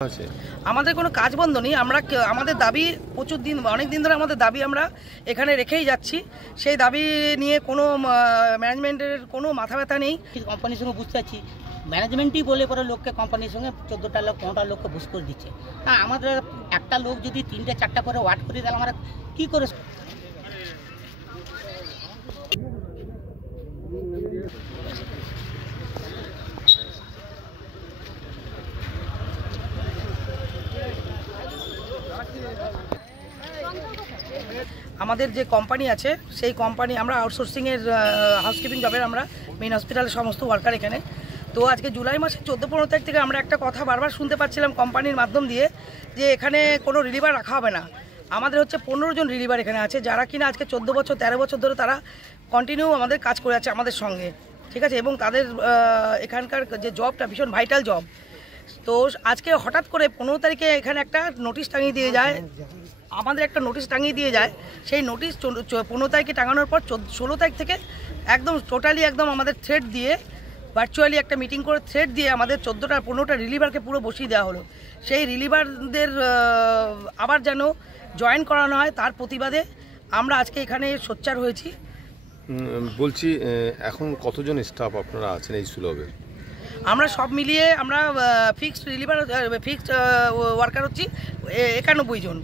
আমাদের কোনো কাজ বন্ধ নেই। আমরা আমাদের দাবি প্রচুর দিন অনেক দিন ধরে আমাদের দাবি আমরা এখানে রেখেই যাচ্ছি। সেই দাবি নিয়ে কোনো ম্যানেজমেন্টের কোনো মাথা ব্যথা নেই। কোম্পানির সঙ্গে বুঝতে পারছি ম্যানেজমেন্টই বলে পরে লোককে কোম্পানির সঙ্গে 14টা লোক 15টা লোককে বুঝ করে দিচ্ছে। হ্যাঁ, আমাদের একটা লোক যদি 3টে 4টা করে ওয়ার্ড করে তাহলে আমরা কী করে আমাদের যে কোম্পানি আছে সেই কোম্পানি আমরা আউটসোর্সিংয়ের হাউসকিপিং জবের আমরা মেইন হসপিটালের সমস্ত ওয়ার্কার এখানে। তো আজকে জুলাই মাসের 14-15 তারিখ থেকে আমরা একটা কথা বারবার শুনতে পাচ্ছিলাম কোম্পানির মাধ্যম দিয়ে যে এখানে কোনো রিলিভার রাখা হবে না। আমাদের হচ্ছে 15 জন রিলিভার এখানে আছে, যারা কিনা আজকে 14 বছর 13 বছর ধরে তারা কন্টিনিউ আমাদের কাজ করে আছে আমাদের সঙ্গে, ঠিক আছে। এবং তাদের এখানকার যে জবটা ভীষণ ভাইটাল জব। তো আজকে হঠাৎ করে 15 তারিখে এখানে একটা নোটিশ টাঙিয়ে দিয়ে যায়, আমাদের একটা নোটিশ টাঙিয়ে দিয়ে যায়। সেই নোটিশ 15 তারিখে টাঙানোর পর 16 তারিখ থেকে একদম টোটালি একদম আমাদের থ্রেড দিয়ে ভার্চুয়ালি একটা মিটিং করে থ্রেড দিয়ে আমাদের 14টা-15টা রিলিভারকে পুরো বসিয়ে দেওয়া হলো। সেই রিলিভারদের আবার যেন জয়েন করানো হয় তার প্রতিবাদে আমরা আজকে এখানে সোচ্চার হয়েছি। বলছি, এখন কতজন স্টাফ আপনারা আছেন এই সুলভে? আমরা সব মিলিয়ে আমরা ফিক্সড রিলিভার ফিক্সড ওয়ার্কার হচ্ছি 91 জন।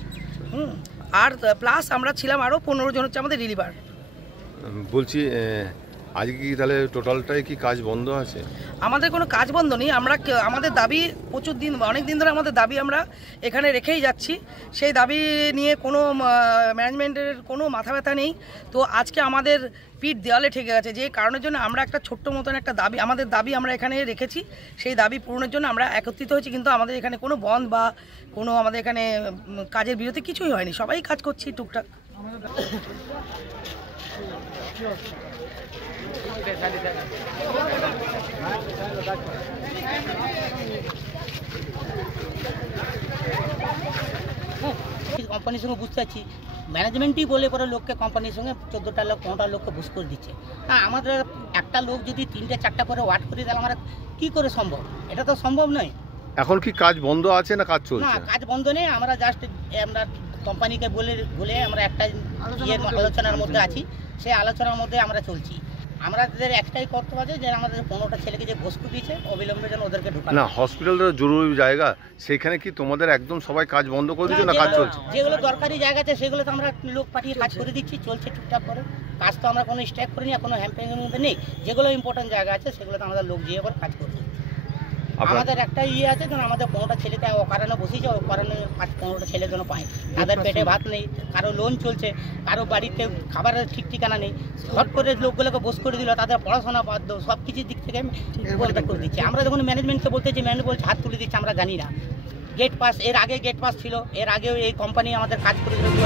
আর প্লাস আমরা ছিলাম আরও 15 জন হচ্ছে আমাদের রিলিভার। বলছি, আজকে কি তাহলে টোটালটাই কি কাজ বন্ধ আছে? আমাদের কোনো কাজ বন্ধ নেই। আমরা আমাদের দাবি প্রচুর দিন অনেক দিন ধরে আমাদের দাবি আমরা এখানে রেখেই যাচ্ছি। সেই দাবি নিয়ে কোনো ম্যানেজমেন্টের কোনো মাথা ব্যথা নেই। তো আজকে আমাদের পিঠ দেওয়ালে ঠেকে গেছে, যে কারণের জন্য আমরা একটা ছোট্ট মতন একটা দাবি আমাদের দাবি আমরা এখানে রেখেছি। সেই দাবি পূরণের জন্য আমরা একত্রিত হয়েছি, কিন্তু আমাদের এখানে কোনো বন্ধ বা কোনো আমাদের এখানে কাজের বিরতি কিছুই হয়নি, সবাই কাজ করছি টুকটাক। কোম্পানির সঙ্গে বুঝতে পারছি ম্যানেজমেন্টই বলে পরে লোককে কোম্পানির সঙ্গে 14টা লোক 15টা লোককে বুঝ করে দিচ্ছে। হ্যাঁ, আমাদের একটা লোক যদি 3টে 4টা করে ওয়ার্ড করি তাহলে আমরা কী করে সম্ভব? এটা তো সম্ভব নয়। এখন কি কাজ বন্ধ আছে না কাজ চলছে? না, কাজ বন্ধ নেই। আমরা জাস্ট আমরা কোম্পানিকে বলে আমরা একটা আলোচনার মধ্যে আছি। সেই আলোচনার মধ্যে আমরা চলছি। আমাদের একটাই কর্তব্য আছে যে আমাদের 15টা ছেলেকে যে বসকু দিয়েছে অবিলম্বে যেন ওদেরকে ঢুকানো। না, হসপিটালটা জরুরি জায়গা, সেখানে কি তোমাদের একদম সবাই কাজ বন্ধ করে দিয়েছে না কাজ চলছে? যেগুলো দরকারি জায়গা আছে সেগুলো তো আমরা লোক পাঠিয়ে কাজ করে দিচ্ছি, চলছে টুকটাক করে। কাজ তো আমরা কোনো স্ট্রাইক করিনি, কোনো হ্যাম্পিংয়ের মধ্যে নেই। যেগুলো ইম্পর্টেন্ট জায়গা আছে সেগুলো তো আমাদের লোক গিয়ে এবার কাজ করছে। আমাদের একটা আছে যেন আমাদের 15টা ছেলেকে অকারণে বসিয়েছে, অকারণে 15টা ছেলে যেন পায়। তাদের পেটে ভাত নেই, কারো লোন চলছে, কারো বাড়িতে খাবারের ঠিক ঠিকানা নেই। হট করে লোকগুলোকে বস করে দিল, তাদের পড়াশোনা বাধ্য সব কিছুর দিক থেকে বন্ধ করে দিচ্ছে। আমরা যখন ম্যানেজমেন্টকে বলতেছি, ম্যানেজমেন্ট বলছে হাত তুলে দিচ্ছে, আমরা জানি না। গেট পাস এর আগে গেট পাস ছিল, এর আগেও এই কোম্পানি আমাদের কাজ করে দিল।